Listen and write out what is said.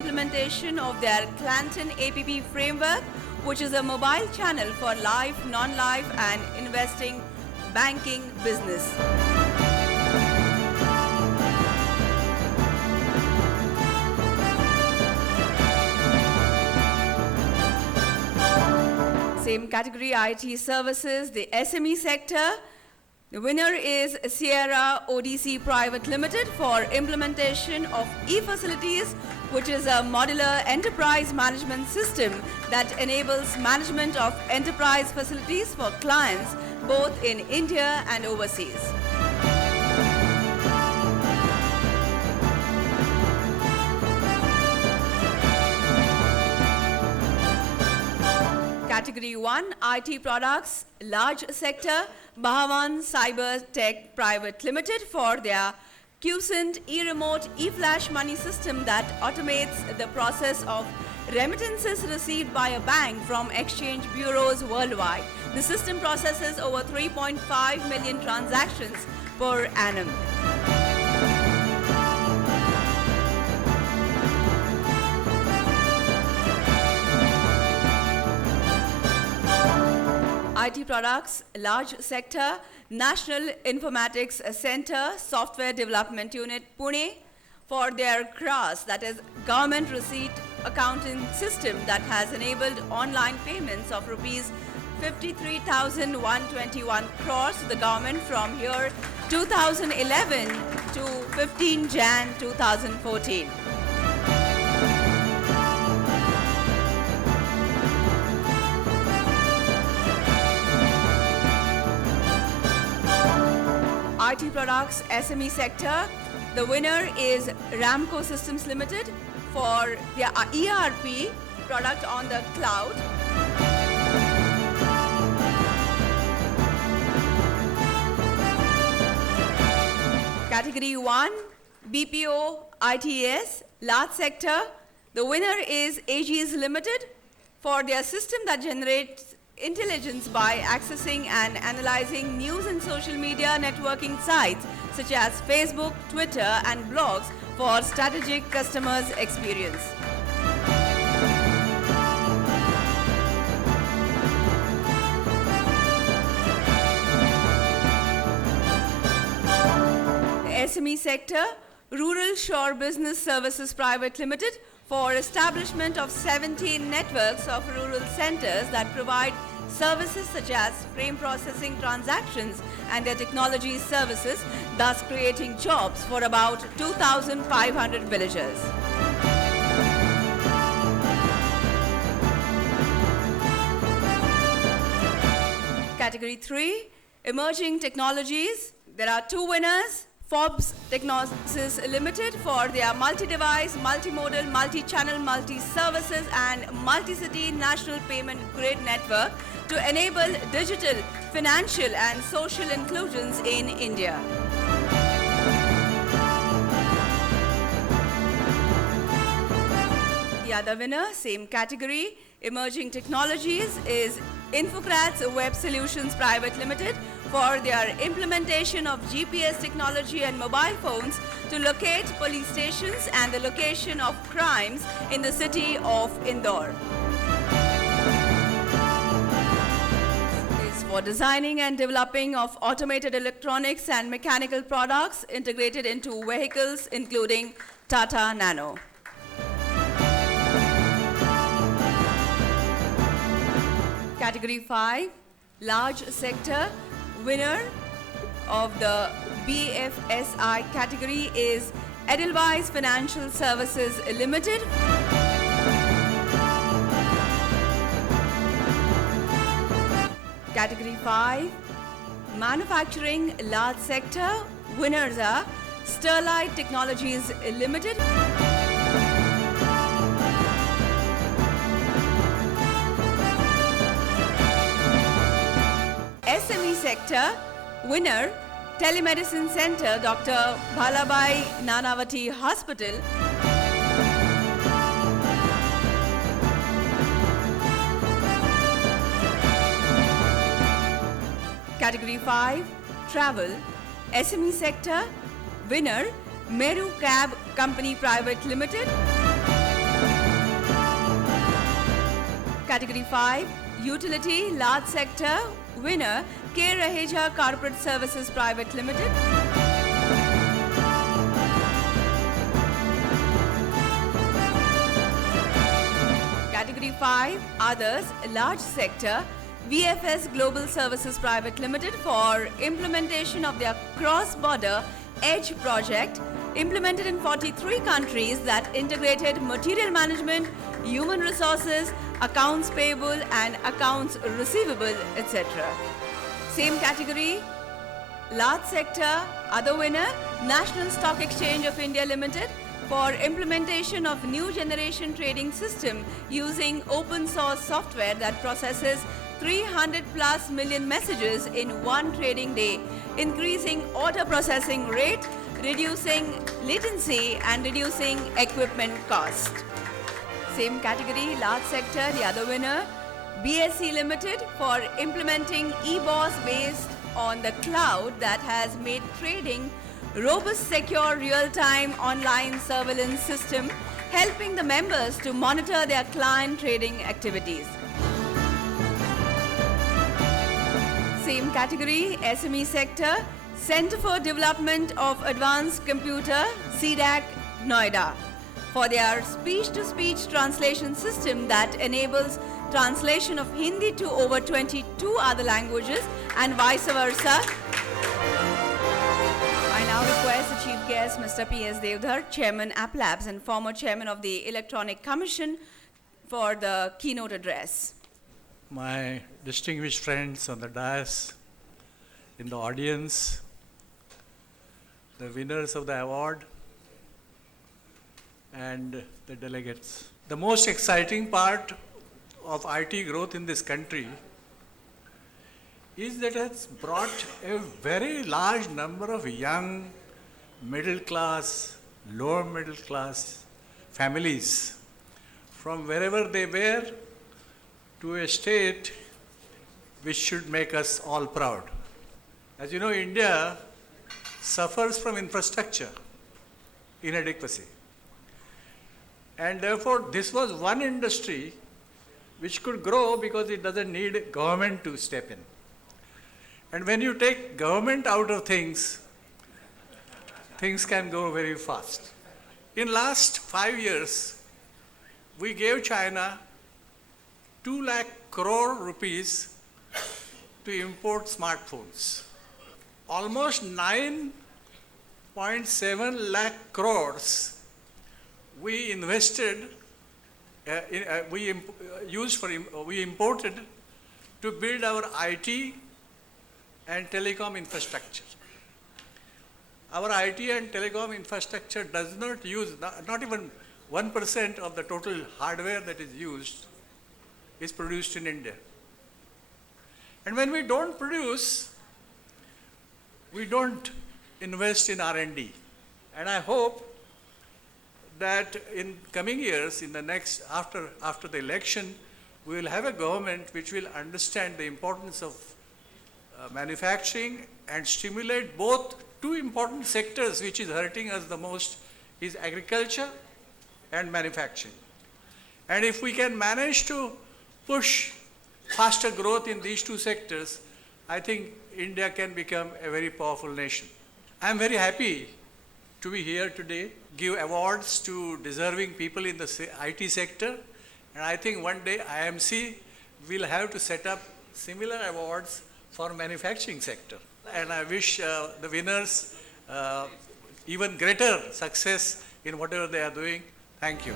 implementation of their Clanton APP framework, which is a mobile channel for life, non-life and investing banking business. Same category, IT services, the SME sector. The winner is Sierra ODC Private Limited for implementation of e-facilities, which is a modular enterprise management system that enables management of enterprise facilities for clients both in India and overseas. Category 1, IT products, large sector, Bahawan Cyber Tech Private Limited for their Qcent e-remote e-flash money system that automates the process of remittances received by a bank from exchange bureaus worldwide. The system processes over 3.5 million transactions per annum. IT products, large sector, National Informatics Center Software Development Unit, Pune, for their CRAS, that is Government Receipt Accounting System that has enabled online payments of rupees 53,121 crores to the government from year 2011 to 15 Jan 2014. IT products, SME sector. The winner is Ramco Systems Limited for their ERP product on the cloud. Category 1, BPO ITS, large sector. The winner is Aegis Limited for their system that generates intelligence by accessing and analyzing news and social media networking sites such as Facebook, Twitter and blogs for strategic customers experience. The SME sector, Rural Shore Business Services Private Limited for establishment of 17 networks of rural centers that provide services such as frame processing transactions and their technology services, thus creating jobs for about 2,500 villagers. Category 3, emerging technologies. There are two winners. Forbes Technologies Limited for their multi-device, multimodal, multi-channel, multi-services and multi-city national payment grid network to enable digital, financial and social inclusions in India. The other winner, same category, emerging technologies, is Infocrats Web Solutions Private Limited for their implementation of GPS technology and mobile phones to locate police stations and the location of crimes in the city of Indore. It's for designing and developing of automated electronics and mechanical products integrated into vehicles, including Tata Nano. Category 5, large sector. Winner of the BFSI category is Edelweiss Financial Services Limited. Category 5, manufacturing, large sector. Winners are Sterlite Technologies Limited. SME sector, winner, Telemedicine Center, Dr. Bhalabhai Nanavati Hospital. Category 5, travel, SME sector, winner, Meru Cab Company Private Limited. Category 5, Utility Large Sector, winner K. Raheja Corporate Services Private Limited. Category 5, Others, Large Sector, VFS Global Services Private Limited for implementation of their cross-border EDGE project implemented in 43 countries that integrated material management, human resources, accounts payable and accounts receivable, etc. Same category, Large Sector, other winner, National Stock Exchange of India Limited for implementation of new generation trading system using open source software that processes 300 plus million messages in one trading day, increasing order processing rate, reducing latency and reducing equipment cost. Same category, Large Sector, the other winner, BSE Limited for implementing eBOS based on the cloud that has made trading robust, secure, real-time online surveillance system, helping the members to monitor their client trading activities. Same category, SME sector, Center for Development of Advanced Computer, CDAC, Noida, for their speech-to-speech translation system that enables translation of Hindi to over 22 other languages and vice versa. I now request the Chief Guest, Mr. P.S. Devdhar, Chairman, App Labs and former Chairman of the Electronic Commission, for the keynote address. My distinguished friends on the dais, in the audience, the winners of the award, and the delegates. The most exciting part of IT growth in this country is that it has brought a very large number of young, middle class, lower middle class families from wherever they were to a state which should make us all proud. As you know, India suffers from infrastructure inadequacy. And therefore, this was one industry which could grow because it doesn't need government to step in. And when you take government out of things, things can go very fast. In last 5 years, we gave China 2 lakh crore rupees to import smartphones. Almost 9.7 lakh crores we invested, we imported to build our IT and telecom infrastructure. Our IT and telecom infrastructure does not use, not even 1% of the total hardware that is used is produced in India. And when we don't produce, we don't invest in R&D. And I hope that in coming years, in the next, after the election, we will have a government which will understand the importance of manufacturing and stimulate both two important sectors which is hurting us the most, is agriculture and manufacturing. And if we can manage to push faster growth in these two sectors, I think India can become a very powerful nation. I am very happy to be here today, give awards to deserving people in the IT sector, and I think one day IMC will have to set up similar awards for manufacturing sector. And I wish the winners even greater success in whatever they are doing. Thank you.